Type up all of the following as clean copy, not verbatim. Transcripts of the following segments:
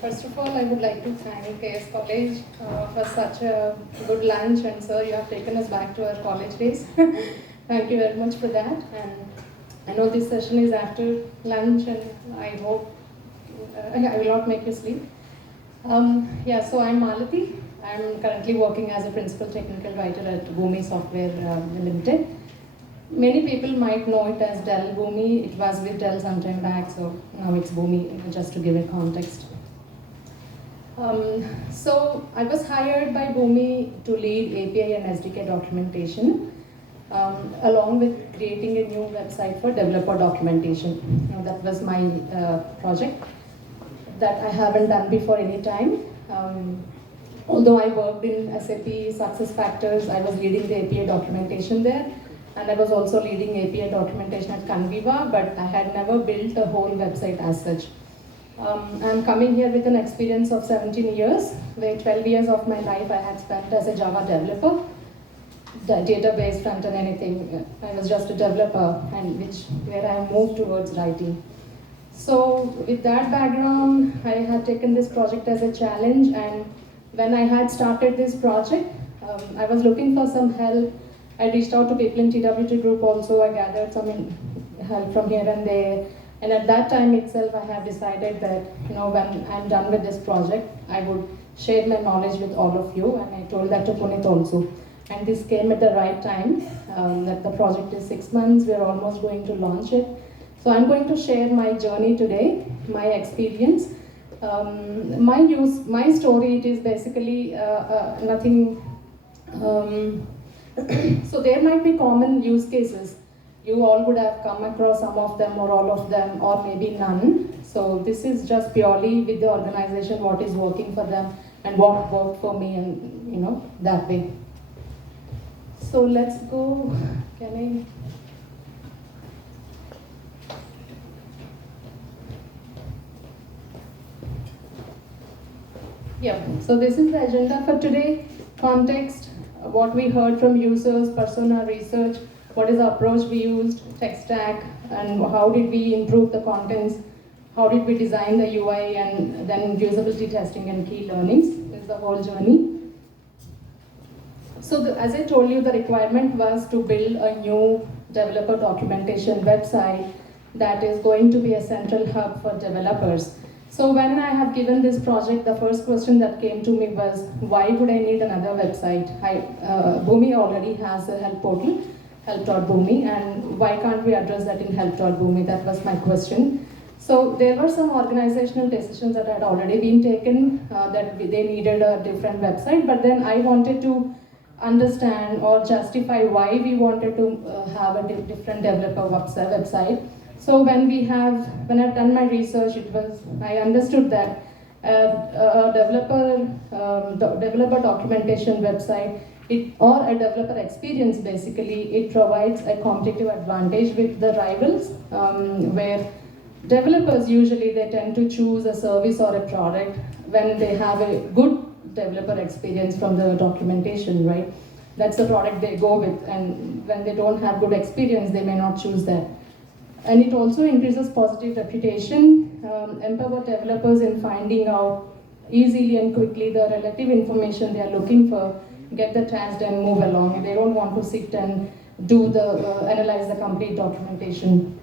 First of all, I would like to thank KS College for such a good lunch, and sir, you have taken us back to our college days. Thank you very much for that. And I know this session is after lunch, and I hope I will not make you sleep. So I'm Malathi. I'm currently working as a principal technical writer at Bhumi Software Limited. Many people might know it as Dell Bhumi. It was with Dell some time back, so now it's Bhumi, just to give it context. So I was hired by Bhumi to lead API and SDK documentation, along with creating a new website for developer documentation. Now, that was my project that I haven't done before any time. Although I worked in SAP SuccessFactors, I was leading the API documentation there, and I was also leading API documentation at Conviva, but I had never built a whole website as such. I'm coming here with an experience of 17 years, where 12 years of my life I had spent as a Java developer, database, front end, anything. I was just a developer, and where I moved towards writing. So with that background, I had taken this project as a challenge, and when I had started this project, I was looking for some help. I reached out to people in TWT group also. I gathered some help from here and there. And at that time itself, I have decided that, when I'm done with this project, I would share my knowledge with all of you. And I told that to Punit also. And this came at the right time, that the project is 6 months. We're almost going to launch it. So I'm going to share my journey today, my experience. My story, it is basically nothing. So there might be common use cases. You all would have come across some of them or all of them, or maybe none. So this is just purely with the organization, what is working for them and what worked for me, and that way. So let's go. Can I? Yeah, so this is the agenda for today. Context, what we heard from users, persona research, what is the approach we used, tech stack, and how did we improve the contents, how did we design the UI, and then usability testing and key learnings is the whole journey. So as I told you, the requirement was to build a new developer documentation website that is going to be a central hub for developers. So when I have given this project, the first question that came to me was, why would I need another website? Bhumi already has a help portal, help.bhumi, and why can't we address that in help.bhumi? That was my question. So there were some organizational decisions that had already been taken, that they needed a different website, but then I wanted to understand or justify why we wanted to have a different developer website. So when I've done my research, I understood that a developer documentation website, or a developer experience, basically, it provides a competitive advantage with the rivals, where developers usually they tend to choose a service or a product when they have a good developer experience from the documentation, right? That's the product they go with, and when they don't have good experience, they may not choose that. And it also increases positive reputation, empower developers in finding out easily and quickly the relative information they are looking for, get the task done, move along. They don't want to sit and analyze the complete documentation.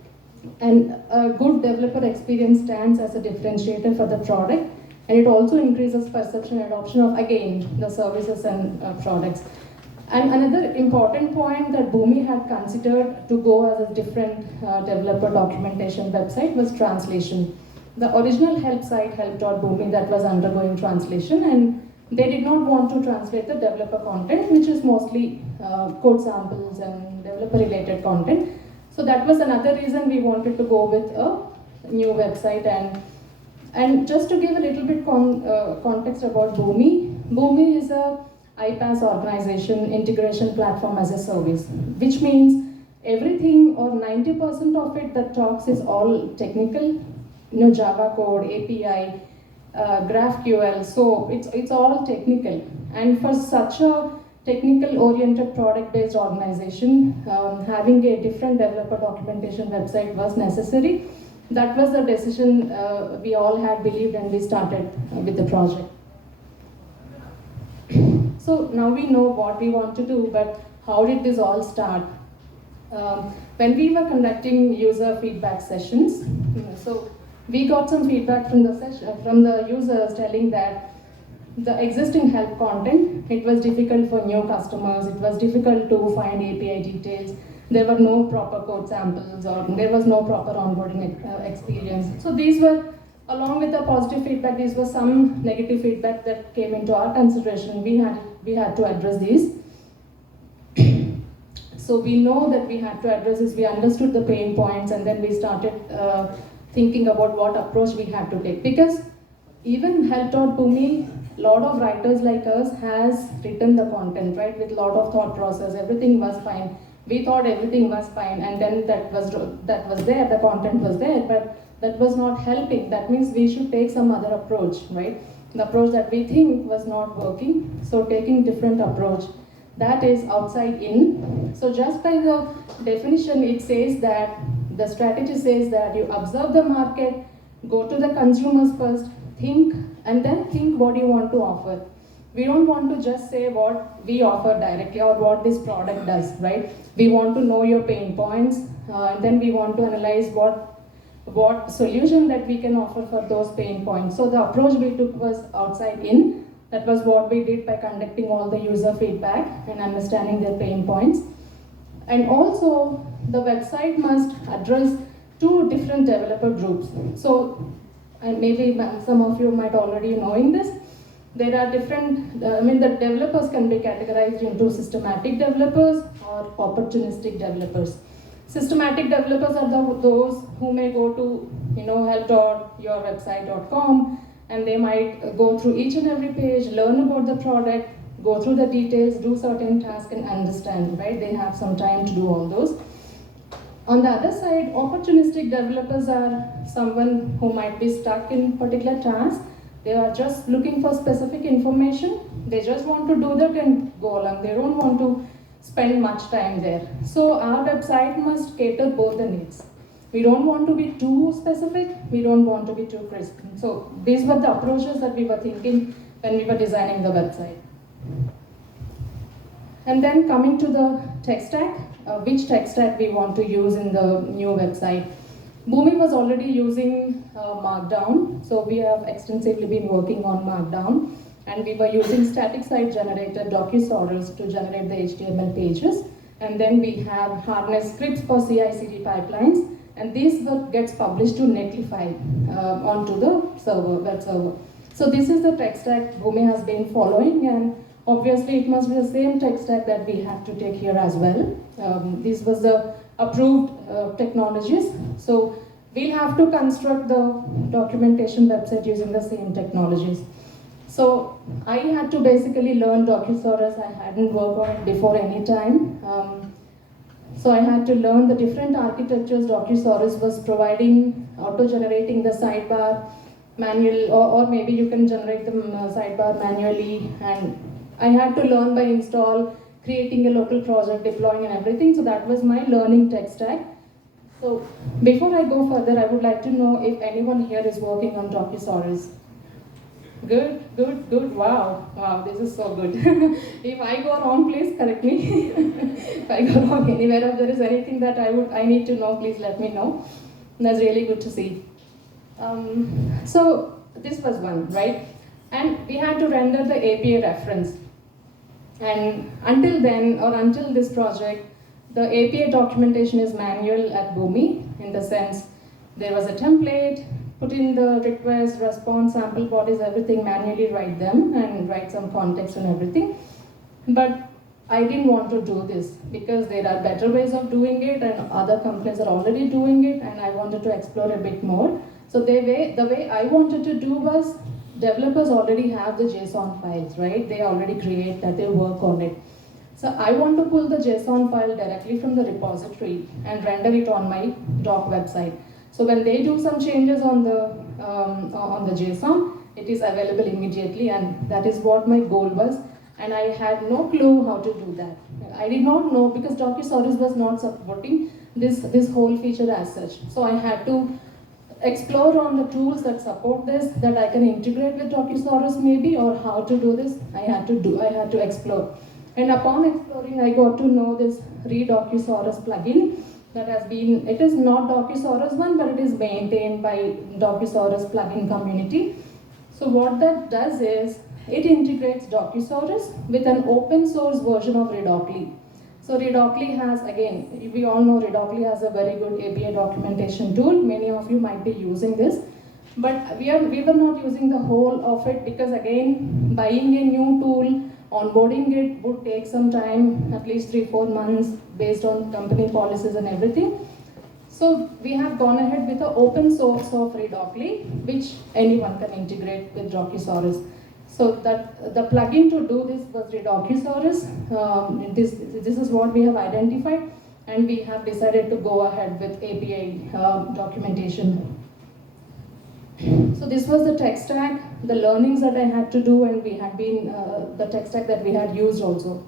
And a good developer experience stands as a differentiator for the product, and it also increases perception and adoption of, again, the services and products. And another important point that Bhumi had considered to go as a different developer documentation website was translation. The original help site, help.bhumi, that was undergoing translation, and they did not want to translate the developer content, which is mostly code samples and developer-related content. So that was another reason we wanted to go with a new website. And just to give a little bit context about Bhumi, Bhumi is a iPaaS organization, integration platform as a service, which means everything or 90% of it that talks is all technical, Java code, API, GraphQL, so it's all technical. And for such a technical-oriented product-based organization, having a different developer documentation website was necessary. that was the decision we all had believed, and we started with the project. So now we know what we want to do, but how did this all start? When we were conducting user feedback sessions, so we got some feedback from the users telling that the existing help content, it was difficult for new customers, it was difficult to find API details, there were no proper code samples, or there was no proper onboarding experience. So these were, along with the positive feedback, these were some negative feedback that came into our consideration. We had to address these. So we know that we had to address this, we understood the pain points, and then we started thinking about what approach we had to take. Because even help.boomi, a lot of writers like us has written the content, right, with a lot of thought process, everything was fine. We thought everything was fine, and then that was there, the content was there, but that was not helping. That means we should take some other approach, right? The approach that we think was not working, so taking different approach. That is outside in. So just by the definition, it says that, the strategy says that you observe the market, go to the consumers first, think, and then think what you want to offer. We don't want to just say what we offer directly or what this product does, right? We want to know your pain points, and then we want to analyze what solution that we can offer for those pain points. So the approach we took was outside in. That was what we did by conducting all the user feedback and understanding their pain points. And also, the website must address two different developer groups. So, and maybe some of you might already knowing this, there are different, the developers can be categorized into systematic developers or opportunistic developers. Systematic developers are those who may go to, help.yourwebsite.com, and they might go through each and every page, learn about the product, go through the details, do certain tasks, and understand, right? They have some time to do all those. On the other side, opportunistic developers are someone who might be stuck in particular task. They are just looking for specific information. They just want to do that and go along. They don't want to spend much time there. So our website must cater both the needs. We don't want to be too specific, we don't want to be too crisp. So these were the approaches that we were thinking when we were designing the website. And then coming to the tech stack, which tech stack we want to use in the new website. Boomi was already using Markdown, so we have extensively been working on Markdown, and we were using static site generator docusaurus to generate the HTML pages, and then we have harness scripts for CI/CD pipelines, and this work gets published to Netlify onto the server, web server. So this is the tech stack Boomi has been following, and obviously it must be the same tech stack that we have to take here as well. This was the approved technologies. So we'll have to construct the documentation website using the same technologies. So I had to basically learn docusaurus. I hadn't worked on it before any time. So I had to learn the different architectures. Docusaurus was providing, auto-generating the sidebar manual, or maybe you can generate the sidebar manually. And I had to learn by install, creating a local project, deploying and everything. So that was my learning tech stack. So before I go further, I would like to know if anyone here is working on docusaurus. Good, good, good. Wow, wow, this is so good. If I go wrong, please correct me. If I go wrong anywhere, if there is anything that I need to know, please let me know. That's really good to see. So this was one, right? And we had to render the API reference. And until then, or until this project, the API documentation is manual at Boomi, in the sense there was a template, put in the request, response, sample bodies, everything, manually write them and write some context and everything. But I didn't want to do this because there are better ways of doing it and other companies are already doing it, and I wanted to explore a bit more. So the way I wanted to do was, developers already have the JSON files, right? They already create that, they work on it. So I want to pull the JSON file directly from the repository and render it on my doc website. So when they do some changes on the JSON, it is available immediately, and that is what my goal was. And I had no clue how to do that. I did not know, because docusaurus was not supporting this whole feature as such. So I had to explore on the tools that support this, that I can integrate with Docusaurus maybe, or how to do this. I had to explore. And upon exploring, I got to know this Docusaurus plugin that has been, it is not Docusaurus one, but it is maintained by Docusaurus plugin community. So what that does is, it integrates Docusaurus with an open source version of Redocly. So Redocly has, again, we all know Redocly has a very good API documentation tool. Many of you might be using this. But we were not using the whole of it because, again, buying a new tool, onboarding it would take some time, at least 3-4 months, based on company policies and everything. So we have gone ahead with the open source of Redocly, which anyone can integrate with Docusaurus. So that the plugin to do this was Docusaurus. This is what we have identified, and we have decided to go ahead with API documentation. So this was the tech stack, the learnings that I had to do, and we had been the tech stack that we had used also.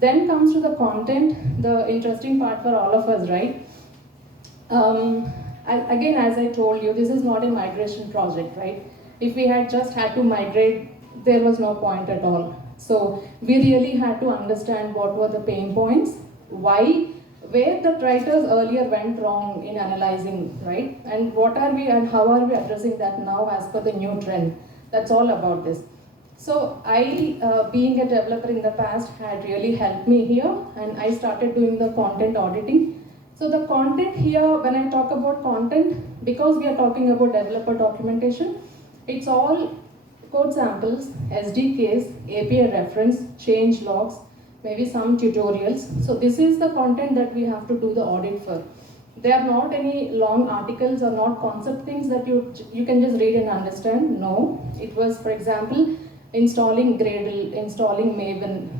Then comes to the content, the interesting part for all of us, right? Again, as I told you, this is not a migration project, right? If we had just had to migrate, there was no point at all. So we really had to understand what were the pain points, why, where the writers earlier went wrong in analyzing, right? And what are we and how are we addressing that now as per the new trend? That's all about this. So I, being a developer in the past, had really helped me here, and I started doing the content auditing. So the content here, when I talk about content, because we are talking about developer documentation, it's all code samples, SDKs, API reference, change logs, maybe some tutorials. So this is the content that we have to do the audit for. They are not any long articles or not concept things that you can just read and understand. No, it was, for example, installing Gradle, installing Maven,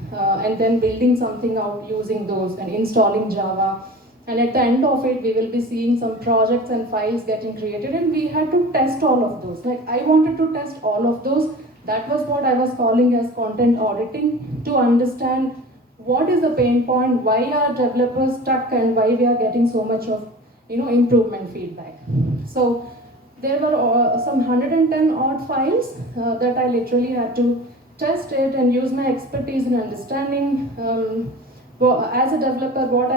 and then building something out using those, and installing Java. And at the end of it, we will be seeing some projects and files getting created, and we had to test all of those. Like, I wanted to test all of those. That was what I was calling as content auditing, to understand what is the pain point, why are developers stuck, and why we are getting so much of improvement feedback. So there were some 110 odd files that I literally had to test it and use my expertise in understanding as a developer what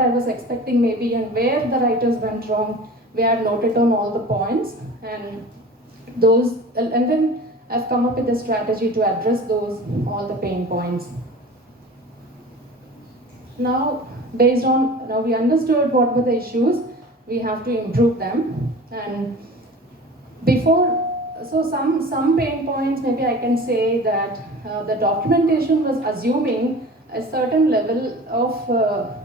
I was expecting maybe, and where the writers went wrong. We had noted on all the points, and then I've come up with a strategy to address all the pain points. Now we understood what were the issues, we have to improve them. And some pain points, maybe I can say that the documentation was assuming a certain level of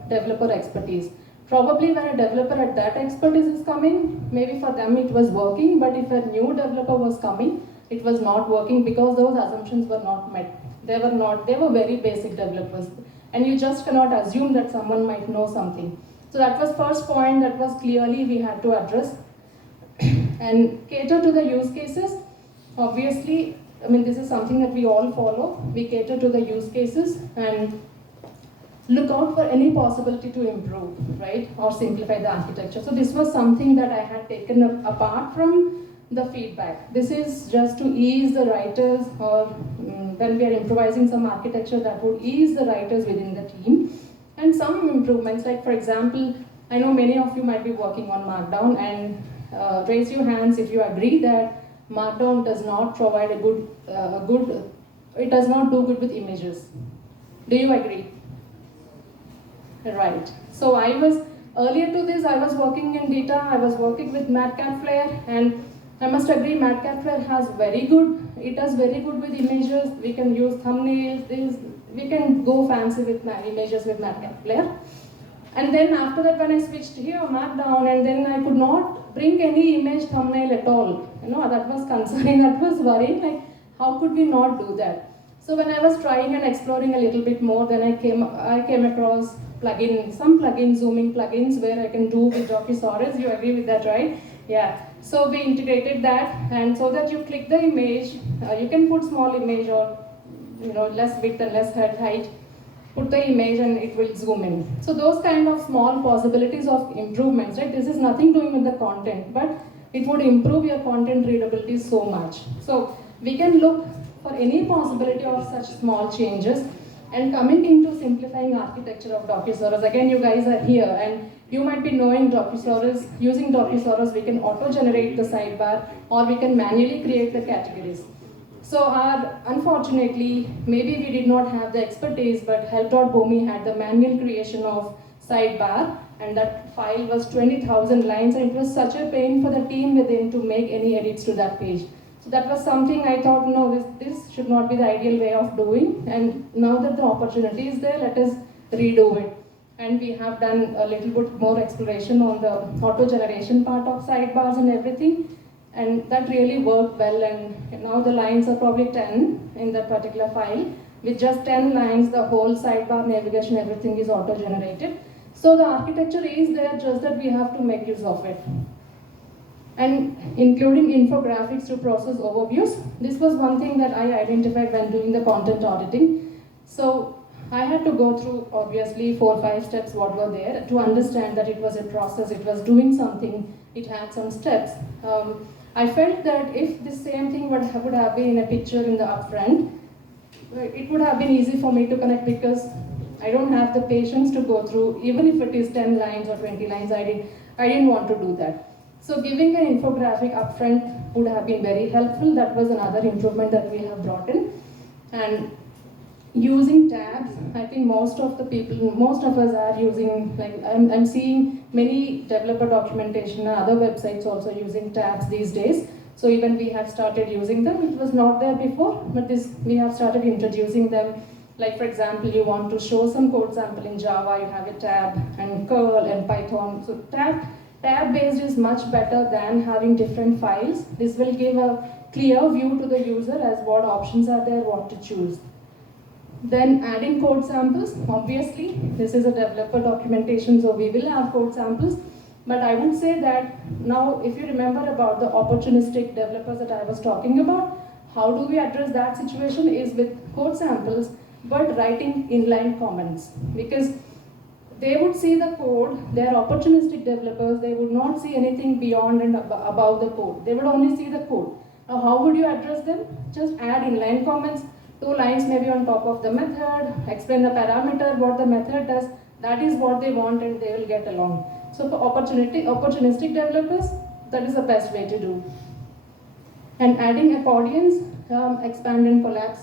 developer expertise. Probably when a developer at that expertise is coming, maybe for them it was working, but if a new developer was coming, it was not working because those assumptions were not met. They were very basic developers. And you just cannot assume that someone might know something. So that was first point that was clearly we had to address. And cater to the use cases. Obviously, this is something that we all follow. We cater to the use cases and look out for any possibility to improve, right? Or simplify the architecture. So this was something that I had taken apart from the feedback. This is just to ease the writers, or when we are improvising some architecture, that would ease the writers within the team. And some improvements, like for example, I know many of you might be working on Markdown, and raise your hands if you agree that Markdown does not provide it does not do good with images. Do you agree? Right. So earlier to this, I was working in data, I was working with Madcap Flare, and I must agree, Madcap Flare does very good with images. We can use thumbnails, we can go fancy with images with Madcap Flare. And then after that, when I switched here, Markdown, and then I could not bring any image thumbnail at all. That was concerning, that was worrying, like how could we not do that? So when I was trying and exploring a little bit more, then I came across some plugins, zooming plugins, where I can do with Docusaurus. You agree with that, right? Yeah. So we integrated that, and so that you click the image, you can put small image or less width and less height. put the image and it will zoom in. So those kind of small possibilities of improvements, right? This is nothing doing with the content, but it would improve your content readability so much. So we can look for any possibility of such small changes. And coming into simplifying architecture of DocuSaurus, again you guys are here and you might be knowing DocuSaurus. Using DocuSaurus we can auto-generate the sidebar or we can manually create the categories. So unfortunately, maybe we did not have the expertise, but help.boomi had the manual creation of sidebar, and that file was 20,000 lines, and it was such a pain for the team within to make any edits to that page. So that was something I thought, no, this should not be the ideal way of doing, and now that the opportunity is there, let us redo it. And we have done a little bit more exploration on the auto-generation part of sidebars and everything. And that really worked well, and now the lines are probably 10 in that particular file. With just 10 lines, the whole sidebar navigation, everything is auto-generated. So the architecture is there, just that we have to make use of it. And including infographics to process overviews. This was one thing that I identified when doing the content auditing. So I had to go through, obviously, 4 or 5 steps what were there to understand that it was a process, it was doing something, it had some steps. I felt that if the same thing would have been in a picture in the upfront, it would have been easy for me to connect because I don't have the patience to go through, even if it is 10 lines or 20 lines, I didn't want to do that. So giving an infographic upfront would have been very helpful. That was another improvement that we have brought in. And using tabs, I think most of us are using, like I'm seeing many developer documentation and other websites also using tabs these days. So even we have started using them. It was not there before, but we have started introducing them. Like for example, you want to show some code sample in Java, you have a tab, and curl and Python. So tab based is much better than having different files. This will give a clear view to the user as what options are there, what to choose. Then adding code samples, obviously, this is a developer documentation, so we will have code samples. But I would say that now, if you remember about the opportunistic developers that I was talking about, how do we address that situation is with code samples, but writing inline comments. Because they would see the code, they are opportunistic developers, they would not see anything beyond and above the code. They would only see the code. Now, how would you address them? Just add inline comments. 2 lines maybe on top of the method, explain the parameter, what the method does. That is what they want and they will get along. So for opportunistic developers, that is the best way to do. And adding accordions, expand and collapse.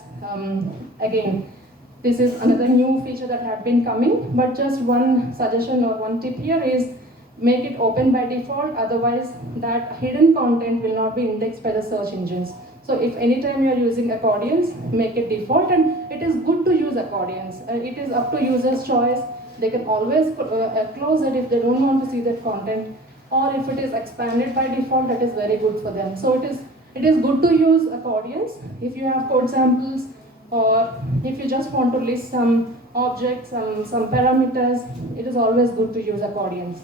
Again, this is another new feature that had been coming, but just one suggestion or one tip here is make it open by default, otherwise that hidden content will not be indexed by the search engines. So if anytime you are using accordions, make it default, and it is good to use accordions. It is up to user's choice. They can always close it if they don't want to see that content, or if it is expanded by default, that is very good for them. So it is good to use accordions if you have code samples, or if you just want to list some objects, some parameters, it is always good to use accordions.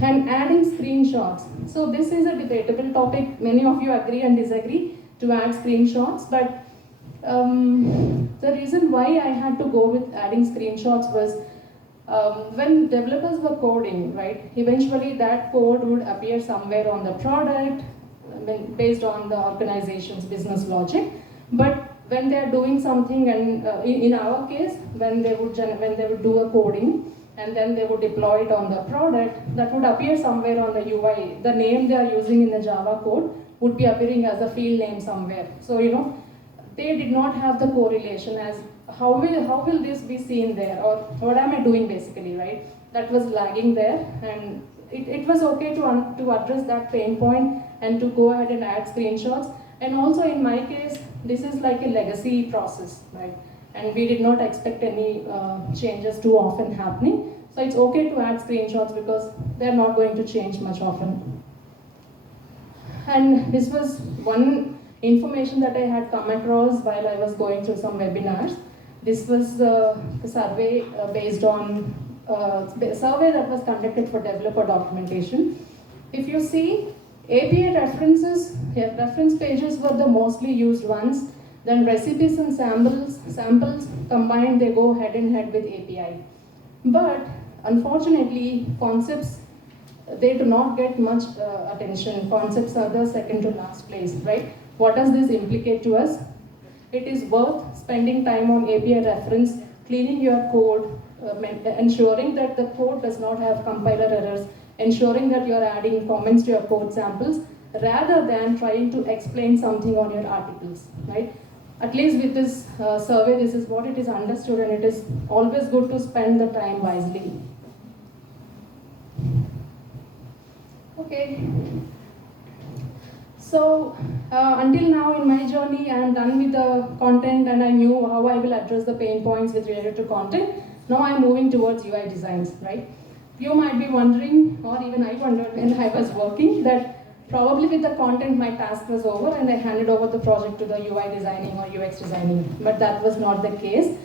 And adding screenshots. So this is a debatable topic. Many of you agree and disagree to add screenshots, but the reason why I had to go with adding screenshots was when developers were coding, right? Eventually that code would appear somewhere on the product based on the organization's business logic. But when they are doing something, and in our case, when they would do a coding, and then they would deploy it on the product, that would appear somewhere on the UI. The name they are using in the Java code would be appearing as a field name somewhere. So, they did not have the correlation as how will this be seen there, or what am I doing basically, right? That was lagging there, and it was okay to address that pain point and to go ahead and add screenshots. And also in my case, this is like a legacy process, right? And we did not expect any changes too often happening. So it's okay to add screenshots because they're not going to change much often. And this was one information that I had come across while I was going through some webinars. This was the survey based on the survey that was conducted for developer documentation. If you see, API reference pages were the mostly used ones. Then recipes and samples combined, they go head and head with API. But unfortunately, concepts, they do not get much attention. Concepts are the second to last place, right? What does this implicate to us? It is worth spending time on API reference, cleaning your code, ensuring that the code does not have compiler errors, ensuring that you are adding comments to your code samples, rather than trying to explain something on your articles, right? At least with this survey, this is what it is understood, and it is always good to spend the time wisely. Okay. So until now in my journey, I am done with the content and I knew how I will address the pain points with related to content. Now I am moving towards UI designs, right? You might be wondering, or even I wondered when I was working, that probably with the content my task was over and I handed over the project to the UI designing or UX designing, but that was not the case.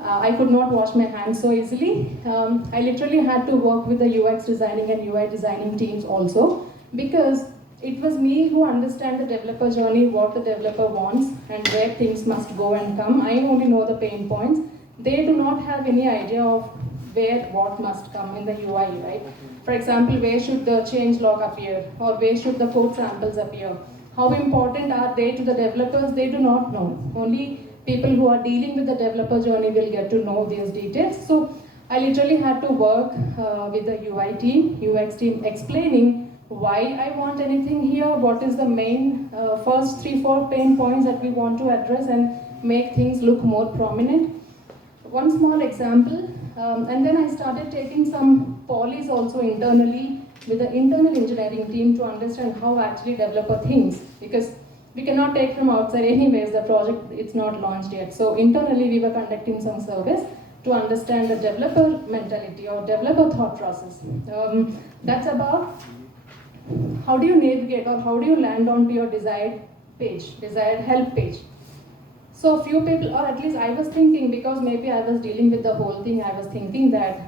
I could not wash my hands so easily. I literally had to work with the UX designing and UI designing teams also, because it was me who understand the developer journey, what the developer wants, and where things must go and come. I only know the pain points. They do not have any idea of where what must come in the UI, right? For example, where should the change log appear, or where should the code samples appear? How important are they to the developers? They do not know. Only people who are dealing with the developer journey will get to know these details. So I literally had to work with the UI team, UX team, explaining why I want anything here, what is the main first 3-4 pain points that we want to address and make things look more prominent. One small example, and then I started taking some polys also internally with the internal engineering team to understand how actually developer thinks, because we cannot take from outside anyways, the project it's not launched yet. So internally we were conducting some surveys to understand the developer mentality or developer thought process. That's about how do you navigate or how do you land onto your desired page, desired help page. So few people, or at least I was thinking, because maybe I was dealing with the whole thing, I was thinking that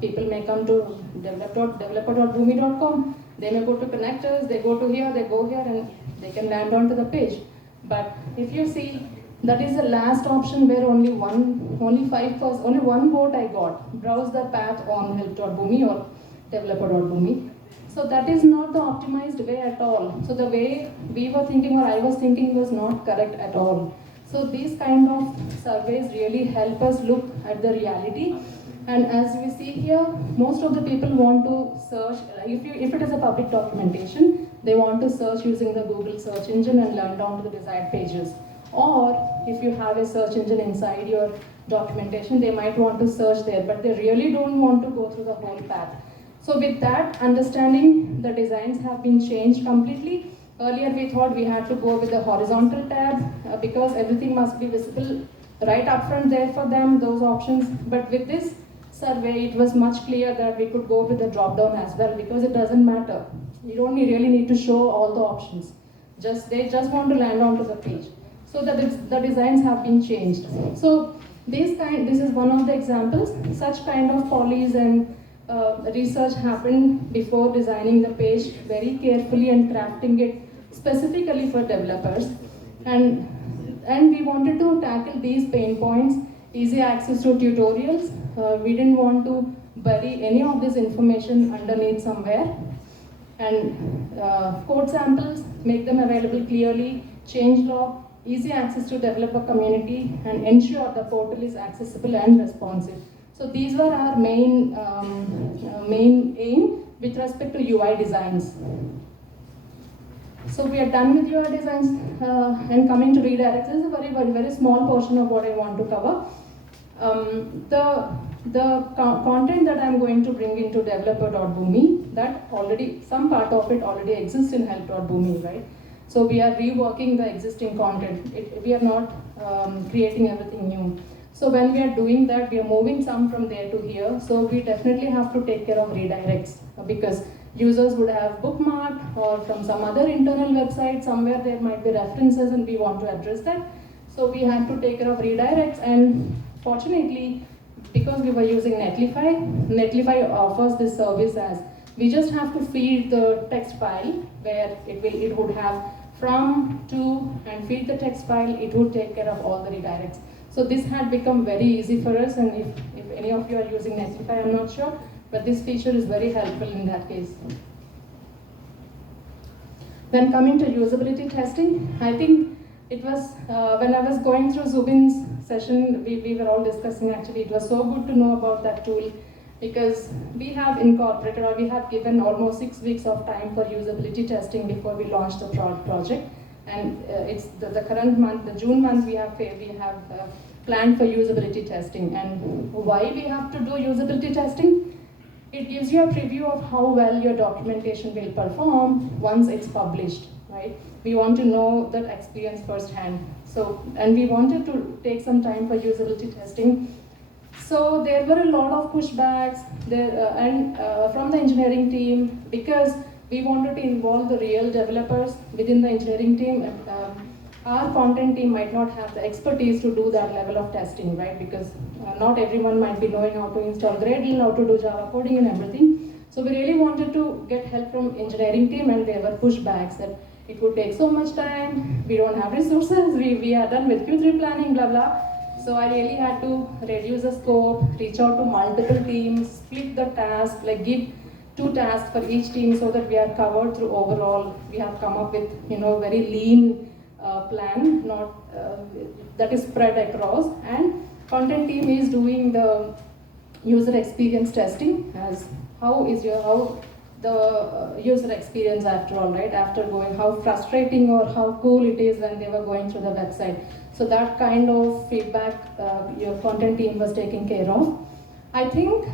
people may come to developer.boomi.com, they may go to connectors, they go to here, they go here, and they can land onto the page. But if you see, that is the last option where only one vote I got. Browse the path on help.boomi or developer.boomi. So that is not the optimized way at all. So the way we were thinking, or I was thinking, was not correct at all. So these kind of surveys really help us look at the reality. And as we see here, most of the people want to search, if it is a public documentation, they want to search using the Google search engine and land down to the desired pages. Or if you have a search engine inside your documentation, they might want to search there, but they really don't want to go through the whole path. So with that understanding, the designs have been changed completely. Earlier we thought we had to go with the horizontal tab because everything must be visible right up front there for them, those options. But with this survey, it was much clear that we could go with the drop down as well, because it doesn't matter. You don't really need to show all the options. They just want to land onto the page. So the designs have been changed. So this is one of the examples. Such kind of polys and research happened before designing the page very carefully and crafting it specifically for developers. And we wanted to tackle these pain points, easy access to tutorials. We didn't want to bury any of this information underneath somewhere. And code samples, make them available clearly, change log, easy access to developer community, and ensure the portal is accessible and responsive. So these were our main aim with respect to UI designs. So we are done with UI designs and coming to redirects. This is a very small portion of what I want to cover. The content that I'm going to bring into developer.boomi, that already, some part of it already exists in help.boomi, right? So we are reworking the existing content. We are not creating everything new. So when we are doing that, we are moving some from there to here. So we definitely have to take care of redirects, because users would have bookmarked, or from some other internal website, somewhere there might be references and we want to address that. So we had to take care of redirects, and fortunately, because we were using Netlify offers this service as, we just have to feed the text file where it would have from, to, and feed the text file, it would take care of all the redirects. So this had become very easy for us, and if any of you are using Netlify, I'm not sure, but this feature is very helpful in that case. Then coming to usability testing, I think it was, when I was going through Zubin's session, we were all discussing actually, it was so good to know about that tool, because we have incorporated, or we have given almost 6 weeks of time for usability testing before we launched the project. And it's the current month, the June month, we have planned for usability testing. And why we have to do usability testing? It gives you a preview of how well your documentation will perform once it's published, right? We want to know that experience firsthand. So, and we wanted to take some time for usability testing. So there were a lot of pushbacks there, from the engineering team, because we wanted to involve the real developers within the engineering team. Our content team might not have the expertise to do that level of testing, right? Because not everyone might be knowing how to install Gradle, how to do Java coding and everything. So we really wanted to get help from engineering team, and there were pushbacks that it would take so much time, we don't have resources, we are done with Q3 planning, blah, blah. So I really had to reduce the scope, reach out to multiple teams, split the task, like give 2 tasks for each team so that we are covered through overall. We have come up with, very lean plan, not that is spread across. And content team is doing the user experience testing, as how the user experience after all, right? After going, how frustrating or how cool it is when they were going through the website. So that kind of feedback your content team was taking care of. I think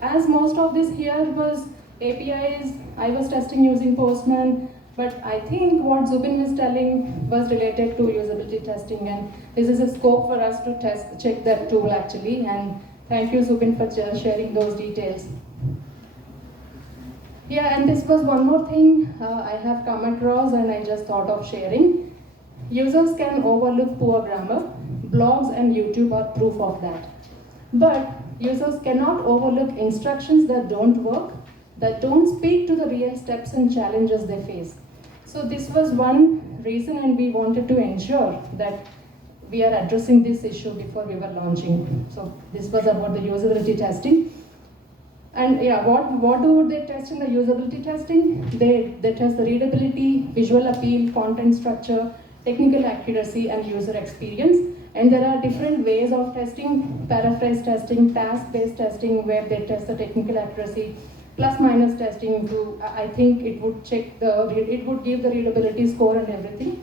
as most of this here was APIs, I was testing using Postman, but I think what Zubin was telling was related to usability testing, and this is a scope for us to check that tool actually, and thank you Zubin for sharing those details. Yeah, and this was one more thing I have come across and I just thought of sharing. Users can overlook poor grammar. Blogs and YouTube are proof of that. But users cannot overlook instructions that don't work, that don't speak to the real steps and challenges they face. So this was one reason, and we wanted to ensure that we are addressing this issue before we were launching. So this was about the usability testing. And yeah, what do they test in the usability testing? They test the readability, visual appeal, content structure, technical accuracy, and user experience. And there are different ways of testing: paraphrase testing, task-based testing, where they test the technical accuracy, plus-minus testing. I think it would it would give the readability score and everything.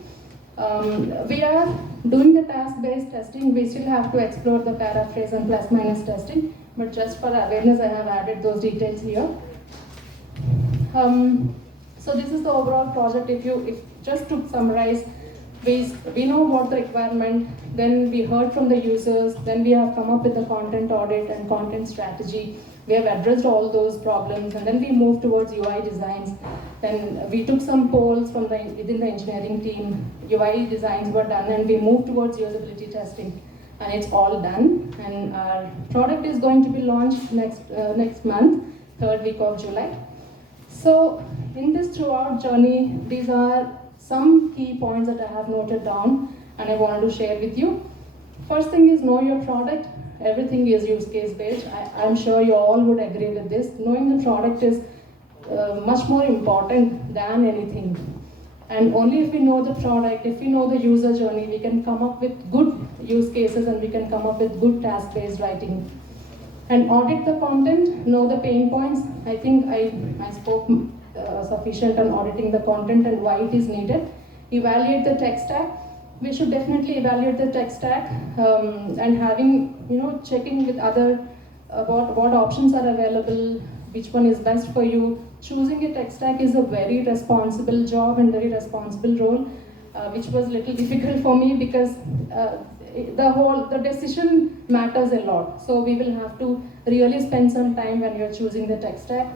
We are doing the task-based testing. We still have to explore the paraphrase and plus-minus testing, but just for awareness, I have added those details here. So this is the overall project. If just to summarize, we know what the requirement, then we heard from the users, then we have come up with the content audit and content strategy. We have addressed all those problems, and then we moved towards UI designs. Then we took some polls from within the engineering team. UI designs were done, and we moved towards usability testing, and it's all done. And our product is going to be launched next month, 3rd week of July. So in this throughout journey, these are some key points that I have noted down and I wanted to share with you. First thing is, know your product. Everything is use case based. I'm sure you all would agree with this. Knowing the product is much more important than anything. And only if we know the product, if we know the user journey, we can come up with good use cases and we can come up with good task-based writing. And audit the content, know the pain points. I think I spoke sufficient on auditing the content and why it is needed. Evaluate the tech stack. We should definitely evaluate the tech stack and having, checking with other about what options are available, which one is best for you. Choosing a tech stack is a very responsible job and very responsible role, which was a little difficult for me because the decision matters a lot. So we will have to really spend some time when you're choosing the tech stack.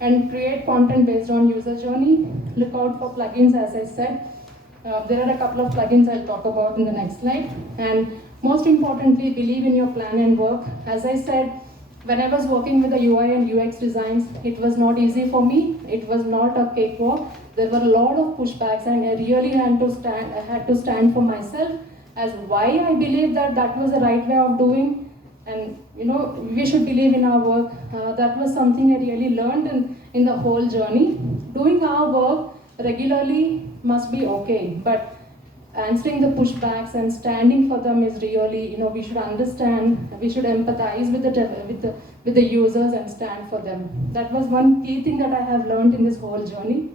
And create content based on user journey. Look out for plugins, as I said. There are a couple of plugins I'll talk about in the next slide. And most importantly, believe in your plan and work. As I said, When I was working with the UI and UX designs, it was not easy for me. It was not a cakewalk. There were a lot of pushbacks, and I really had to stand for myself as why I believe that that was the right way of doing. And we should believe in our work. That was something I really learned in the whole journey. Doing our work regularly must be okay, but answering the pushbacks and standing for them is really, we should understand, we should empathize with the users and stand for them. That was one key thing that I have learned in this whole journey.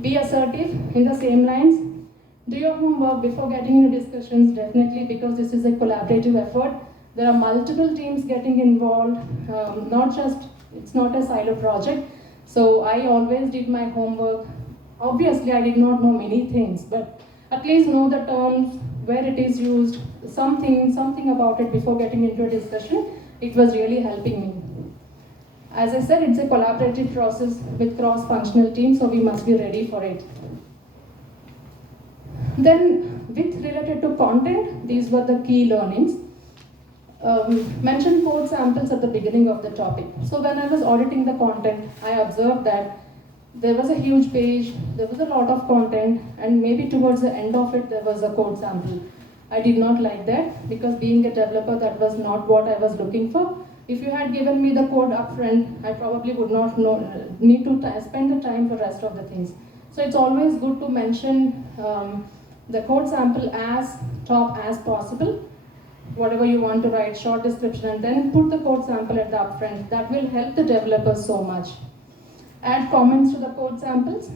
Be assertive in the same lines. Do your homework before getting into discussions, definitely, because this is a collaborative effort. There are multiple teams getting involved, it's not a silo project. So I always did my homework. Obviously, I did not know many things, but at least know the terms, where it is used, something about it before getting into a discussion. It was really helping me. As I said, it's a collaborative process with cross-functional teams, so we must be ready for it. Then, related to content, these were the key learnings. Mentioned code samples at the beginning of the topic. So when I was auditing the content, I observed that there was a huge page, there was a lot of content, and maybe towards the end of it, there was a code sample. I did not like that, because being a developer, that was not what I was looking for. If you had given me the code upfront, I probably would not need to spend the time for the rest of the things. So it's always good to mention the code sample as top as possible. Whatever you want to write, short description, and then put the code sample at the upfront. That will help the developers so much. Add comments to the code samples.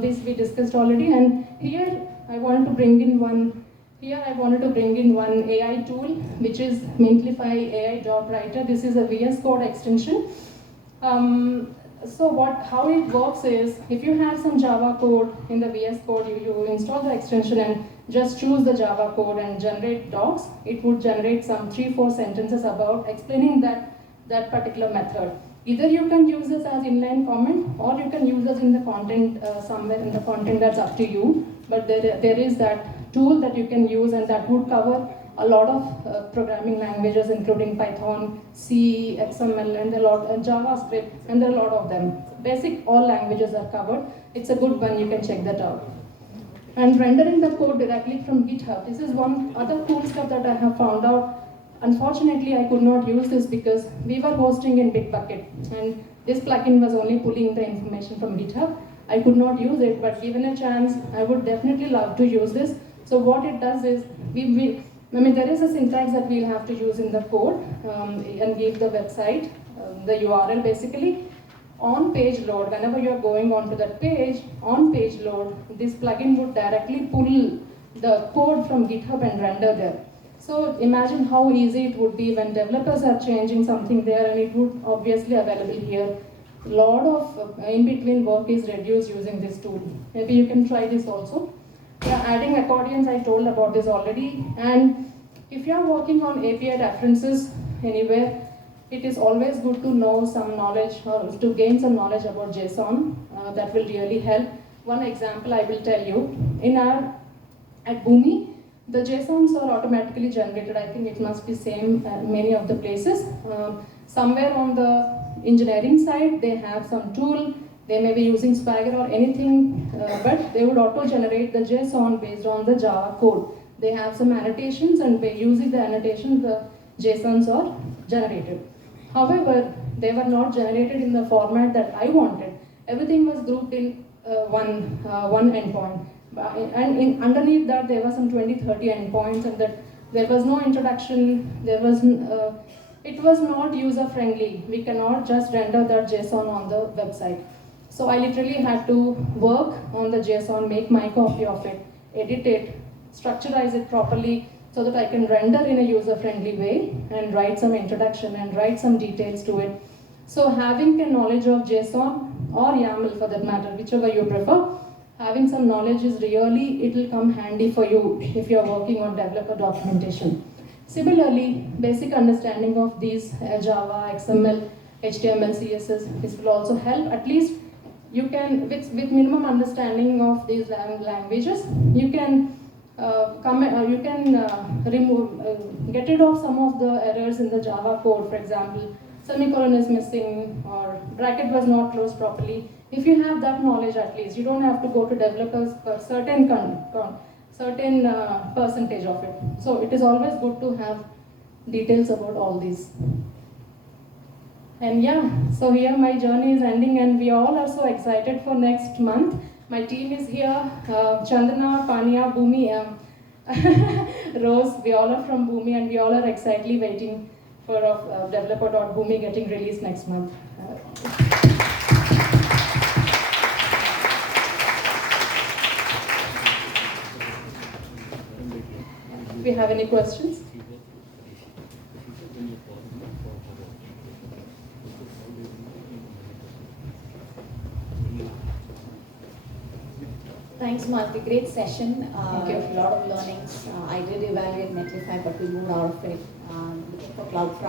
This we discussed already, and here I wanted to bring in one. AI tool, which is Mintlify AI Dot Writer. This is a VS Code extension. How it works is, if you have some Java code in the VS Code, you install the extension and just choose the Java code and generate docs. It would generate some 3-4 sentences about explaining that particular method. Either you can use this as inline comment, or you can use this in the content, somewhere in the content. That's up to you. But there is that tool that you can use, and that would cover a lot of programming languages, including Python, C, XML, and JavaScript, and there are a lot of them. Basic, all languages are covered. It's a good one, you can check that out. And rendering the code directly from GitHub. This is one other cool stuff that I have found out. Unfortunately, I could not use this because we were hosting in Bitbucket, and this plugin was only pulling the information from GitHub. I could not use it, but given a chance, I would definitely love to use this. So what it does is, there is a syntax that we'll have to use in the code and give the website, the URL basically. On page load, whenever you're going onto that page, on page load, this plugin would directly pull the code from GitHub and render there. So imagine how easy it would be when developers are changing something there, and it would obviously available here. A lot of in-between work is reduced using this tool. Maybe you can try this also. Yeah, adding accordions, I told about this already. And if you are working on API references anywhere, it is always good to know some knowledge, or to gain some knowledge about JSON. That will really help. One example I will tell you. At Boomi, the JSONs are automatically generated. I think it must be same at many of the places. Somewhere on the engineering side, they have some tool. They may be using Swagger or anything, but they would auto-generate the JSON based on the Java code. They have some annotations, and by using the annotations, the JSONs are generated. However, they were not generated in the format that I wanted. Everything was grouped in one endpoint. And underneath that, there were some 20-30 endpoints, and that there was no introduction. It was not user-friendly. We cannot just render that JSON on the website. So I literally had to work on the JSON, make my copy of it, edit it, structurize it properly, so that I can render in a user-friendly way and write some introduction and write some details to it. So having a knowledge of JSON or YAML for that matter, whichever you prefer, having some knowledge is really, it will come handy for you if you're working on developer documentation. Similarly, basic understanding of these Java, XML, HTML, CSS, this will also help. At least you can, with minimum understanding of these languages, you can you can get rid of some of the errors in the Java code. For example, semicolon is missing or bracket was not closed properly. If you have that knowledge, at least you don't have to go to developers for certain percentage of it. So it is always good to have details about all these. And yeah, so here my journey is ending, and we all are so excited for next month. My team is here, Chandana, Pania, Bhumi, Rose, we all are from Bhumi, and we all are excitedly waiting for developer.bhumi getting released next month. If you have any questions? Thanks, Malathi. Great session. Thank you. A lot of learnings. I did evaluate Netlify, but we moved out of it. Looking for CloudFront.